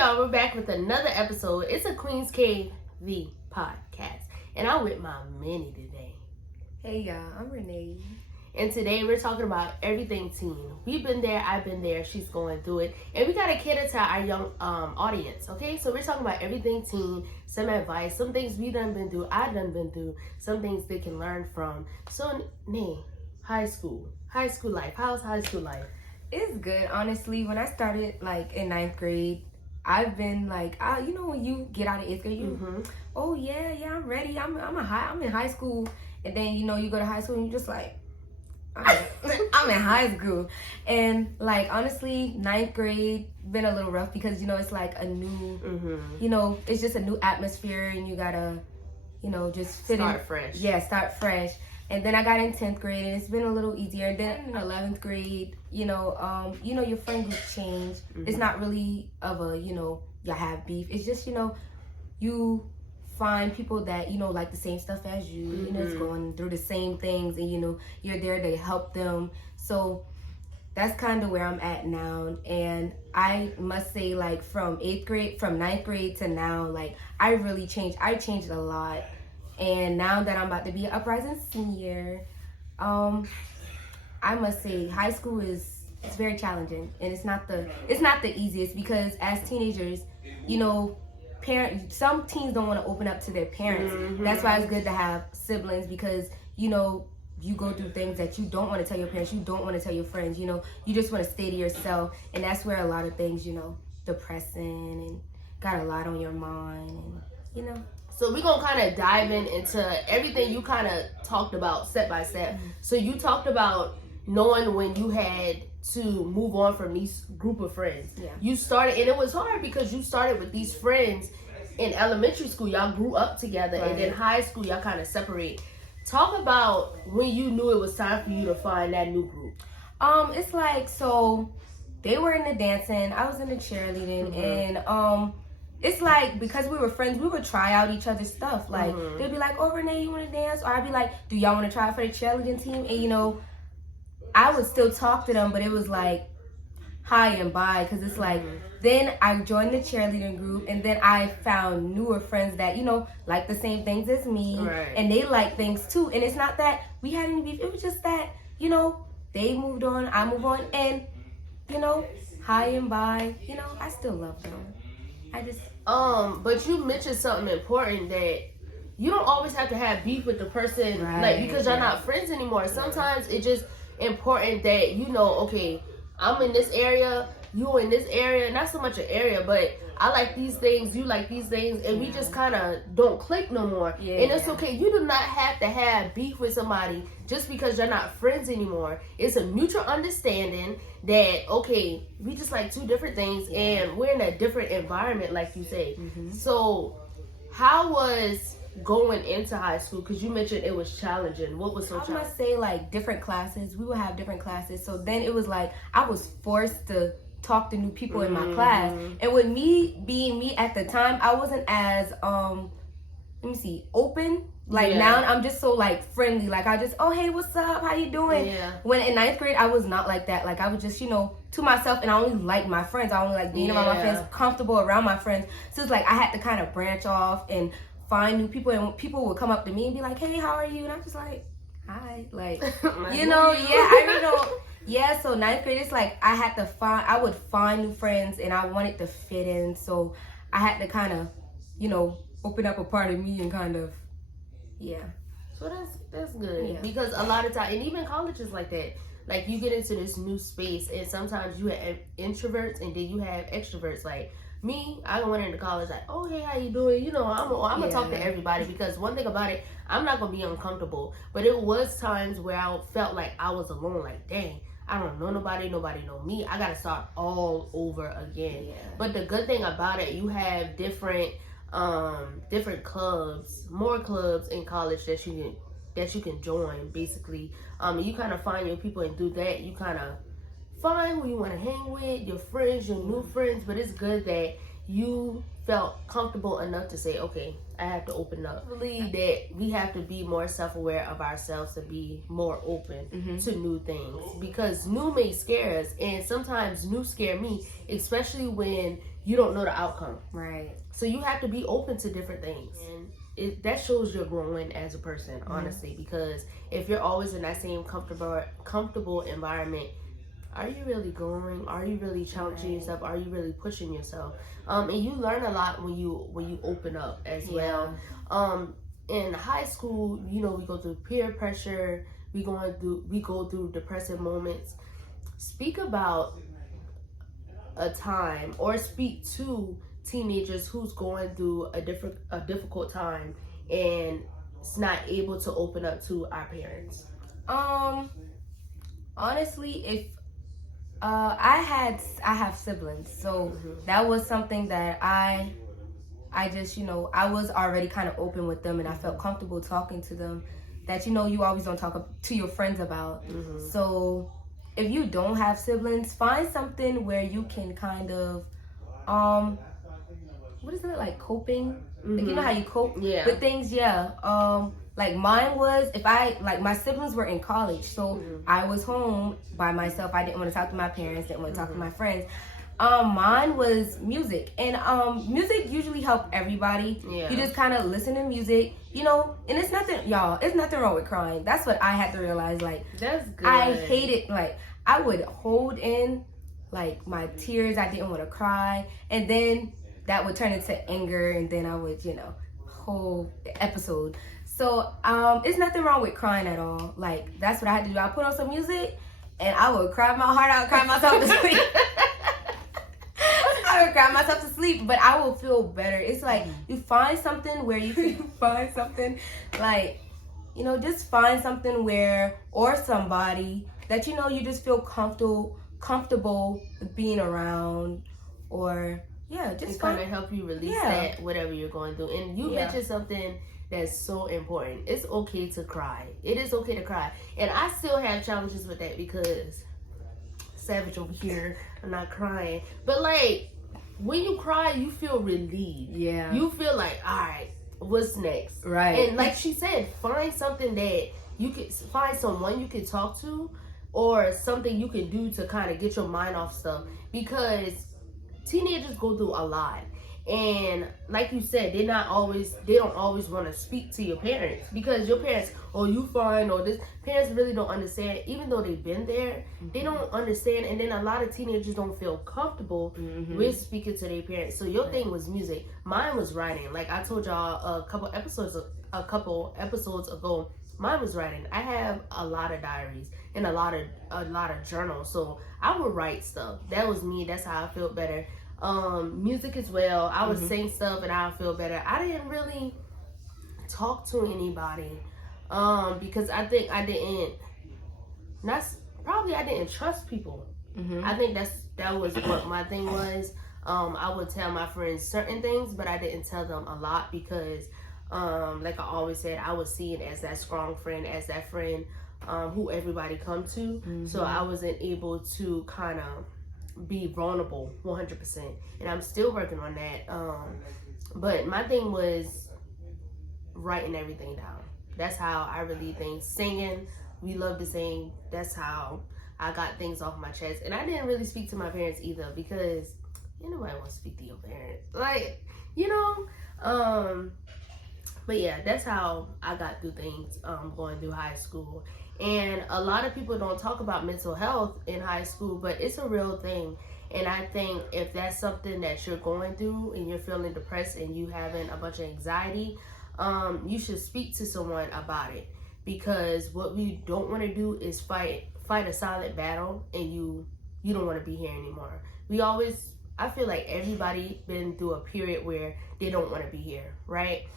y'all, we're back with another episode. It's a Queen's Cave, the podcast. And I'm with my Minnie today. Hey y'all, I'm Renee. And today we're talking about everything teen. We've been there, I've been there, she's going through it. And we gotta cater to our young audience, okay? So we're talking about everything teen, some advice, some things we done been through, I done been through, some things they can learn from. So, Nee, high school life. How's high school life? It's good, honestly. When I started like in 9th grade, I've been like, you know, when you get out of 8th grade, oh yeah, I'm ready. I'm in high school, and then you know you go to high school and you're just like, I'm in high school, and like honestly, 9th grade been a little rough because you know it's like a new, you know, it's just a new atmosphere and you gotta, you know, just start fresh. Yeah, start fresh. And then I got in 10th grade and it's been a little easier. And then in 11th grade, you know, your friend group changed. It's not really of a, you know, you have beef. It's just, you know, you find people that, you know, like the same stuff as you, you know, it's going through the same things and, you know, you're there to help them. So that's kind of where I'm at now. And I must say, like, from 9th grade to now, like, I really changed. I changed a lot. And now that I'm about to be an uprising senior, I must say high school it's very challenging, and it's not the easiest because as teenagers, you know, some teens don't want to open up to their parents. That's why it's good to have siblings because, you know, you go through things that you don't want to tell your parents, you don't want to tell your friends, you know, you just want to stay to yourself, and that's where a lot of things, you know, depressing and got a lot on your mind, and you know. So we're going to kind of dive into everything you kind of talked about step by step. So you talked about knowing when you had to move on from these group of friends. Yeah. You started, and it was hard because you started with these friends in elementary school. Y'all grew up together, and then high school, y'all kind of separate. Talk about when you knew it was time for you to find that new group. It's like, so they were in the dancing, I was in the cheerleading, and it's like, because we were friends, we would try out each other's stuff. Like, they'd be like, oh, Renee, you want to dance? Or I'd be like, do y'all want to try out for the cheerleading team? And, you know, I would still talk to them, but it was like hi and bye. Because it's like, then I joined the cheerleading group, and then I found newer friends that, you know, like the same things as me. And they like things, too. And it's not that we had any beef. It was just that, you know, they moved on, I moved on. And, you know, hi and bye. You know, I still love them. But you mentioned something important, that you don't always have to have beef with the person, like, because y'all not friends anymore. Sometimes it's just important that, you know, okay, I'm in this area, you in this area, not so much an area, but I like these things, you like these things, and we just kind of don't click no more. And it's okay. You do not have to have beef with somebody just because you're not friends anymore. It's a mutual understanding that, okay, we just like two different things, and we're in a different environment, like you say. So how was going into high school? Because you mentioned it was challenging. What was so challenging? I must say, like, different classes. We would have different classes. So then it was like I was forced to talk to new people in my class. And with me being me at the time, I wasn't as open. Like now I'm just so like friendly. Like I just, oh hey, what's up? How you doing? When in 9th grade I was not like that. Like I was just, you know, to myself, and I only like my friends. I only like being around my friends, comfortable around my friends. So it's like I had to kind of branch off and find new people, and people would come up to me and be like, hey, how are you? And I'm just like, hi. Like, you know, I really don't. So 9th grade, it's like I would find new friends, and I wanted to fit in. So I had to kind of, you know, open up a part of me and kind of, So that's good, because a lot of time, and even college is like that. Like, you get into this new space, and sometimes you have introverts, and then you have extroverts. Like me, I went into college like, oh hey, how you doing? You know, I'm gonna talk to everybody, because one thing about it, I'm not gonna be uncomfortable. But it was times where I felt like I was alone. Like, dang, I don't know nobody know me. I gotta start all over again. But the good thing about it, you have different clubs, more clubs in college that you can join, basically. You kind of find your people, and through that you kind of find who you want to hang with, your friends, your new friends. But it's good that you felt comfortable enough to say, okay, I have to open up. I believe that we have to be more self-aware of ourselves to be more open to new things, because new may scare us, and sometimes new scare me, especially when you don't know the outcome. Right. So you have to be open to different things, and that shows you're growing as a person, honestly, because if you're always in that same comfortable environment, are you really growing? Are you really challenging yourself? Are you really pushing yourself? And you learn a lot when you open up as well. In high school, we go through peer pressure. We go through depressive moments. Speak about a time, or speak to teenagers who's going through a difficult time and it's not able to open up to our parents. Honestly, if I have siblings, so that was something that I just, I was already kind of open with them, and I felt comfortable talking to them, that you always don't talk to your friends about. So if you don't have siblings, find something where you can kind of what is it, like coping? Like, you know how you cope with things? Like mine was, my siblings were in college, so I was home by myself. I didn't want to talk to my parents, didn't want to talk to my friends. Mine was music, and music usually help everybody. You just kind of listen to music, and it's nothing, y'all. It's nothing wrong with crying. That's what I had to realize. Like, that's good. I hate it. Like, I would hold in like my tears. I didn't want to cry, and then that would turn into anger, and then I would, whole episode. So it's nothing wrong with crying at all. Like, that's what I had to do. I put on some music, and I would cry my heart out, cry myself to sleep. I would cry myself to sleep, but I will feel better. It's like you find something where you can find something, like, just find something where, or somebody that you just feel comfortable being around, or just kind of help you release that whatever you're going through. And you mentioned something that's so important. It's okay to cry. It is okay to cry, and I still have challenges with that, because Savage over here, I'm not crying, but like, when you cry, you feel relieved. You feel like, all right, what's next? Right. And like she said, find something that you could find someone you can talk to, or something you can do to kind of get your mind off stuff, because teenagers go through a lot. And like you said, they don't always want to speak to your parents, because your parents, you fine, or this. Parents really don't understand, even though they've been there. They don't understand, and then a lot of teenagers don't feel comfortable with speaking to their parents. So your thing was music, mine was writing. Like I told y'all a couple episodes ago, mine was writing. I have a lot of diaries and a lot of journals, so I would write stuff. That was me. That's how I felt better. Music as well. I would sing stuff and I would feel better. I didn't really talk to anybody because I think I didn't trust people. I think that was what my thing was. I would tell my friends certain things, but I didn't tell them a lot, because like I always said, I was seen as that strong friend, as that friend who everybody come to. So I wasn't able to kind of be vulnerable 100%, and I'm still working on that. But my thing was writing everything down. That's how I relieve things. Singing, we love to sing. That's how I got things off my chest. And I didn't really speak to my parents either, because nobody wants to speak to your parents, like, but yeah, that's how I got through things going through high school. And a lot of people don't talk about mental health in high school, but it's a real thing. And I think if that's something that you're going through and you're feeling depressed and you having a bunch of anxiety, you should speak to someone about it, because what we don't want to do is fight a silent battle, and you don't want to be here anymore. I feel like everybody been through a period where they don't want to be here, right?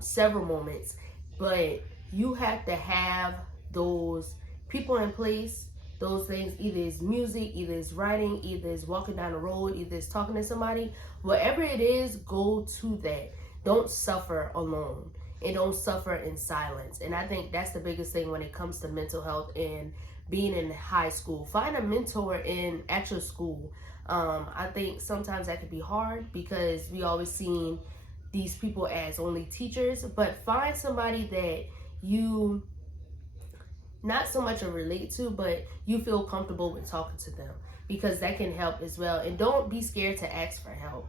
Several moments, but you have to have those people in place, those things. Either it's music, either it's writing, either it's walking down the road, either it's talking to somebody. Whatever it is, go to that. Don't suffer alone. and don't suffer in silence. And I think that's the biggest thing when it comes to mental health and being in high school. Find a mentor in actual school. I think sometimes that could be hard because we always seen these people as only teachers, but find somebody that you not so much a relate to, but you feel comfortable with talking to them, because that can help as well. And don't be scared to ask for help.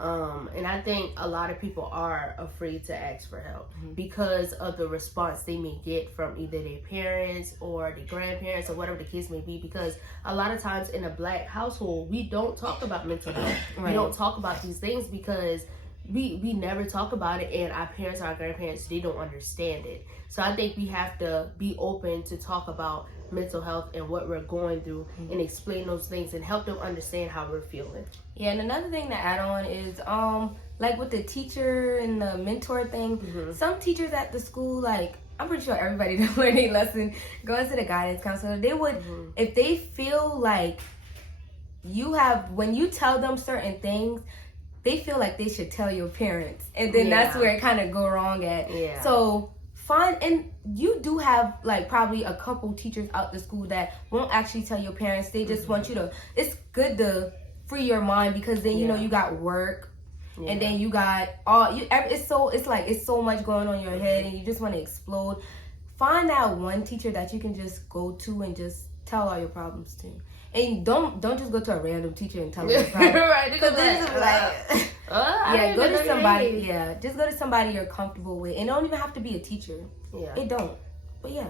And I think a lot of people are afraid to ask for help because of the response they may get from either their parents or their grandparents or whatever the case may be. Because a lot of times in a Black household, we don't talk about mental health. Right. We don't talk about these things because we never talk about it, and our parents, our grandparents, they don't understand it. So I think we have to be open to talk about mental health and what we're going through and explain those things and help them understand how we're feeling. Yeah, and another thing to add on is like with the teacher and the mentor thing, some teachers at the school, like I'm pretty sure everybody that learned a lesson going to the guidance counselor, they would if they feel like when you tell them certain things, they feel like they should tell your parents, and then that's where it kind of go wrong at. So and you do have like probably a couple teachers out the school that won't actually tell your parents. They just want you to, it's good to free your mind, because then you know you got work, and then you got it's so much going on in your head, and you just want to explode. Find that one teacher that you can just go to and just tell all your problems to. And don't just go to a random teacher and tell them your problem. Right, because go to somebody. Yeah, just go to somebody you're comfortable with, and it don't even have to be a teacher. Yeah, it don't. But yeah,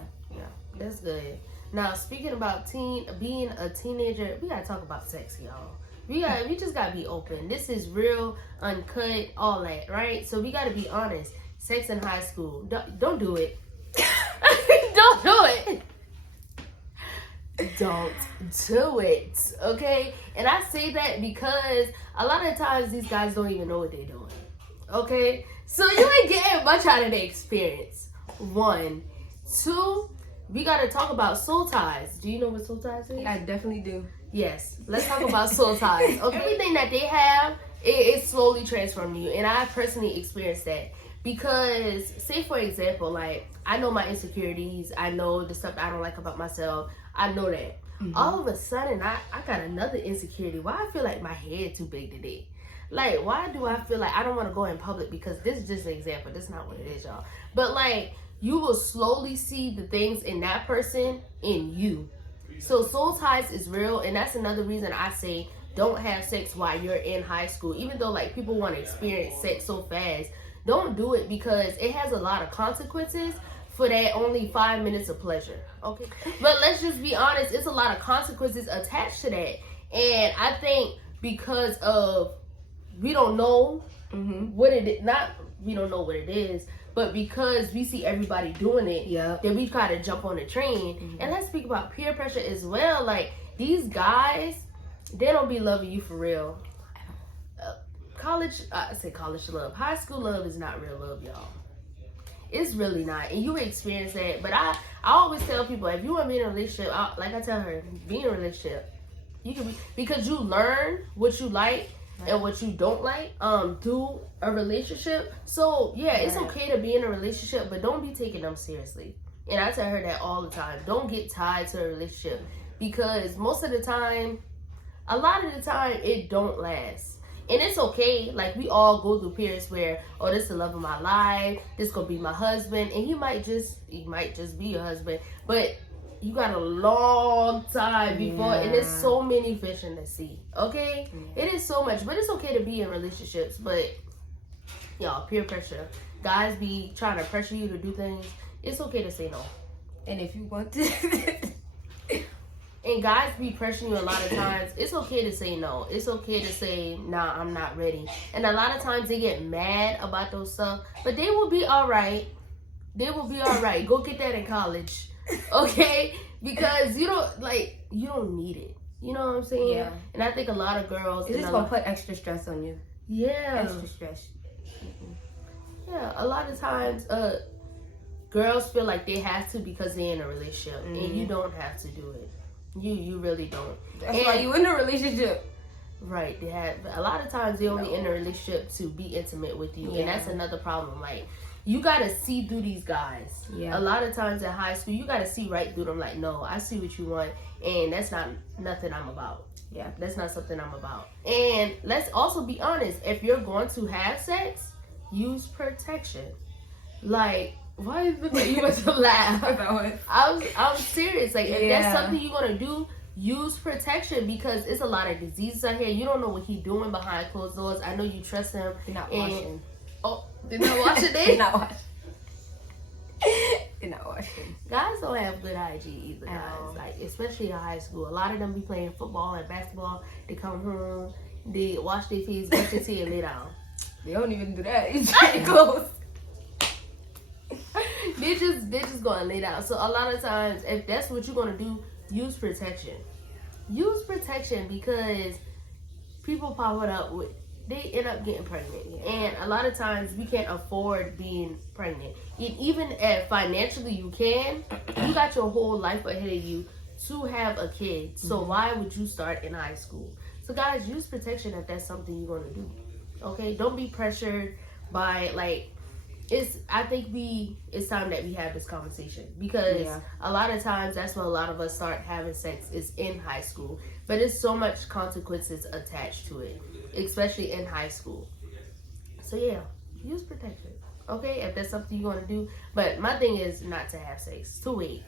that's good. Now, speaking about being a teenager, we gotta talk about sex, y'all. We just gotta be open. This is real, uncut, all that, right? So we gotta be honest. Sex in high school, don't do it. Don't do it. Don't do it, okay? And I say that because a lot of times these guys don't even know what they're doing, okay? So you ain't getting much out of the experience. 1, 2, we gotta talk about soul ties. Do you know what soul ties is? I definitely do. Yes, let's talk about soul ties. Okay. Everything that they have, it slowly transforms you, and I personally experienced that. Because, say for example, like, I know my insecurities, I know the stuff I don't like about myself, I know that. All of a sudden, I got another insecurity. Why I feel like my head too big today? Like, why do I feel like I don't want to go in public? Because this is just an example. This is not what it is, y'all. But, like, you will slowly see the things in that person in you. So, soul ties is real, and that's another reason I say don't have sex while you're in high school. Even though, like, people want to experience sex so fast, don't do it, because it has a lot of consequences for that only 5 minutes of pleasure, okay? But let's just be honest, it's a lot of consequences attached to that. And I think because of, we don't know what it is, not we don't know what it is, but because we see everybody doing it, then we try to jump on the train. And let's speak about peer pressure as well. Like, these guys, they don't be loving you for real. College love. High school love is not real love, y'all. It's really not. And you experience that. But I always tell people, if you want to be in a relationship, like I tell her, be in a relationship. You can be, because you learn what you like and what you don't like through a relationship. So yeah, it's okay to be in a relationship, but don't be taking them seriously. And I tell her that all the time. Don't get tied to a relationship, because most of the time, a lot of the time, it don't last. And it's okay, like, we all go through periods where, oh, this is the love of my life, this gonna be my husband, and he might just be your husband, but you got a long time before, and there's so many fish in the sea, okay? It is so much, but it's okay to be in relationships, but, y'all, peer pressure. Guys be trying to pressure you to do things. It's okay to say no. And if you want to... And guys be pressuring you a lot of times. It's okay to say no. It's okay to say, nah, I'm not ready. And a lot of times they get mad about those stuff, but they will be all right. They will be all right. Go get that in college, okay? Because you don't need it. You know what I'm saying? Yeah. And I think a lot of girls... It's just going to put extra stress on you. Yeah. Extra stress. Yeah, a lot of times girls feel like they have to because they're in a relationship. And you don't have to do it. You really don't. That's why you in a relationship. Right. They have a lot of times they only in a relationship to be intimate with you. And that's another problem. Like, you gotta see through these guys. Yeah. A lot of times in high school, you gotta see right through them. Like, no, I see what you want, and that's not nothing I'm about. Yeah. That's not something I'm about. And let's also be honest. If you're going to have sex, use protection. Like, why is it like you want to laugh? I'm serious. Like, if that's something you're gonna do, use protection, because it's a lot of diseases out here. You don't know what he's doing behind closed doors. I know you trust him. They're not washing. Oh, they're not washing They're it? not washing. They're not washing. Guys don't have good hygiene either, guys. Like, especially in high school. A lot of them be playing football and basketball. They come home, they wash their face, brush their teeth, and lay down. They don't even do that. It's pretty close. They're just gonna lay down. So a lot of times, if that's what you're gonna do, use protection. Use protection, because people pop it up with, they end up getting pregnant. And a lot of times we can't afford being pregnant. And even if financially you can, you got your whole life ahead of you to have a kid. So why would you start in high school? So guys, use protection if that's something you're gonna do. Okay? Don't be pressured by, like, I think it's time that we have this conversation, because a lot of times that's when a lot of us start having sex is in high school, but there's so much consequences attached to it, especially in high school. So yeah, use protection, okay, if that's something you're going to do. But my thing is not to have sex, to wait,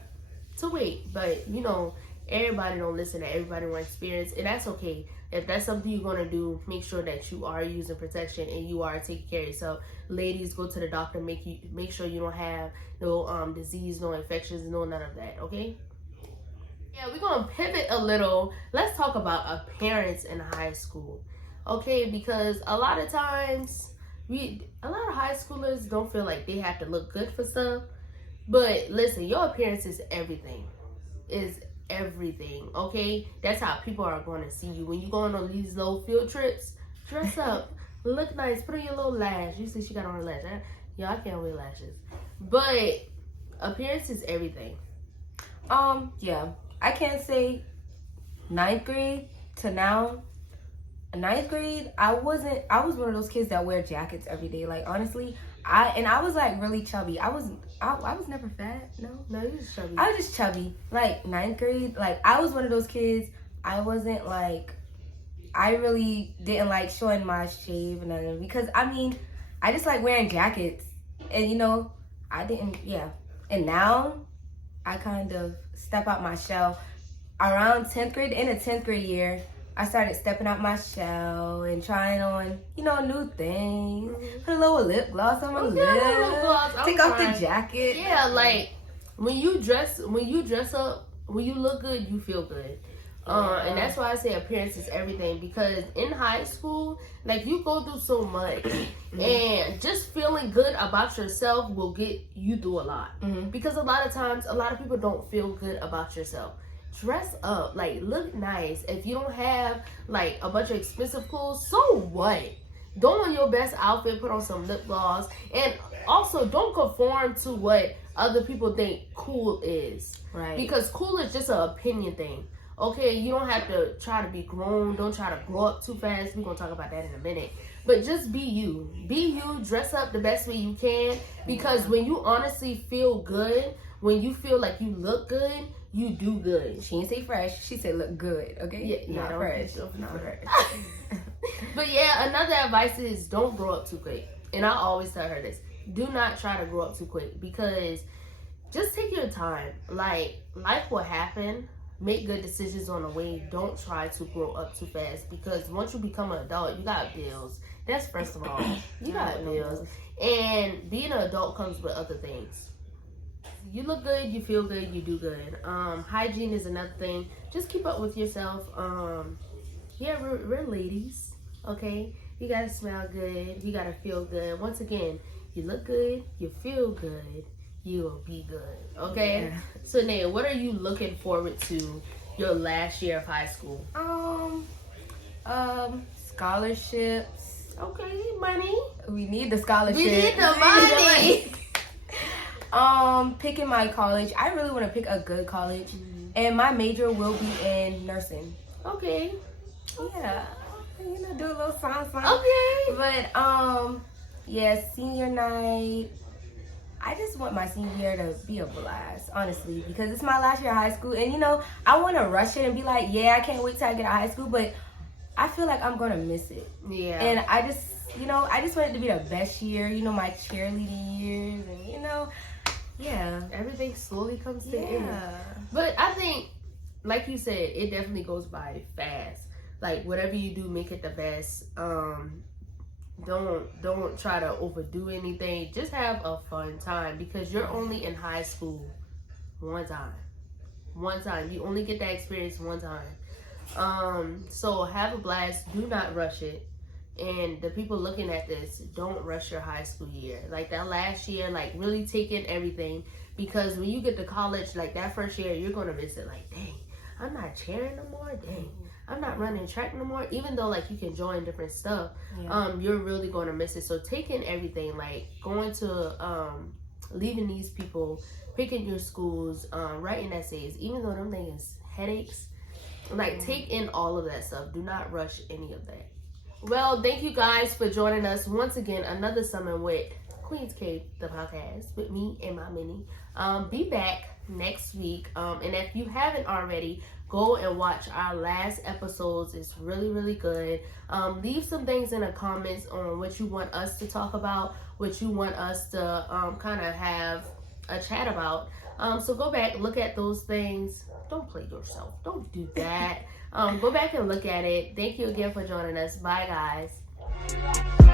but you know, everybody don't listen to everybody want experience, and that's okay. If that's something you're going to do, make sure that you are using protection and you are taking care of yourself. Ladies, go to the doctor, make sure you don't have no disease, no infections, no none of that, okay? Yeah, we're going to pivot a little. Let's talk about appearance in high school, okay? Because a lot of times, a lot of high schoolers don't feel like they have to look good for stuff. But listen, your appearance is everything. Everything, okay? That's how people are going to see you. When you go on these little field trips, dress up, look nice, put on your little lash. You see she got on her lash. Yeah, I can't wear lashes. But appearance is everything. Yeah. I can't say 9th grade to now. 9th grade, I was one of those kids that wear jackets every day. Like, honestly, I was like really chubby. I was never fat. No, you was chubby. I was just chubby. Like 9th grade, like I was one of those kids. I wasn't like, I really didn't like showing my shave and nothing, because I mean, I just like wearing jackets, and you know, I didn't. Yeah, and now I kind of step out my shell. Around 10th grade, in the 10th grade year, I started stepping out my shell and trying on, you know, new things. Put a little lip gloss on my lips. Take off the jacket. Yeah, like when you dress up, when you look good, you feel good. And that's why I say appearance is everything, because in high school, like, you go through so much, and just feeling good about yourself will get you through a lot. Because a lot of times, a lot of people don't feel good about yourself. Dress up, like, look nice. If you don't have like a bunch of expensive clothes, so what? Go on your best outfit, put on some lip gloss, and also don't conform to what other people think cool is. Right. Because cool is just an opinion thing. Okay, you don't have to try to be grown. Don't try to grow up too fast. We're gonna talk about that in a minute. But just be you. Be you. Dress up the best way you can, because when you honestly feel good, when you feel like you look good, you do good. She didn't say fresh. She said look good. Okay. Yeah, not fresh. Not fresh. But yeah, another advice is don't grow up too quick. And I always tell her this: do not try to grow up too quick, because just take your time. Like, life will happen. Make good decisions on the way. Don't try to grow up too fast, because once you become an adult, you got bills. That's first of all. You got bills. And being an adult comes with other things. You look good, you feel good, you do good. Hygiene is another thing. Just keep up with yourself. Yeah, we're ladies, okay? You gotta smell good. You gotta feel good. Once again, you look good, you feel good, you will be good, okay? Yeah. So, Naya, what are you looking forward to your last year of high school? Scholarships. Okay, money. We need the scholarship. We need the money. Picking my college. I really want to pick a good college, and my major will be in nursing. Okay. Yeah. You know, do a little song. Okay. But yeah, senior night. I just want my senior year to be a blast, honestly, because it's my last year of high school. And, you know, I want to rush it and be like, yeah, I can't wait till I get out of high school. But I feel like I'm going to miss it. Yeah. And I just, you know, I just want it to be the best year, you know, my cheerleading years. And, you know, yeah. Everything slowly comes to end. Yeah. But I think, like you said, it definitely goes by fast. Like, whatever you do, make it the best. Don't try to overdo anything. Just have a fun time, because you're only in high school one time. You only get that experience one time. So have a blast. Do not rush it. And the people looking at this, don't rush your high school year. Like, that last year, like, really take in everything, because when you get to college, like, that first year, you're gonna miss it. Like, dang, I'm not cheering no more. Dang, I'm not running track no more. Even though, like, you can join different stuff, you're really going to miss it. So take in everything, like going to leaving these people, picking your schools, writing essays, even though them things headaches. Like, take in all of that stuff. Do not rush any of that. Well, thank you guys for joining us once again. Another Summon with Queen's Cave, the podcast with me and my mini. Be back next week. And if you haven't already, go and watch our last episodes. It's really, really good. Leave some things in the comments on what you want us to talk about, what you want us to kind of have a chat about. So go back, look at those things. Don't play yourself. Don't do that. Go back and look at it. Thank you again for joining us. Bye, guys.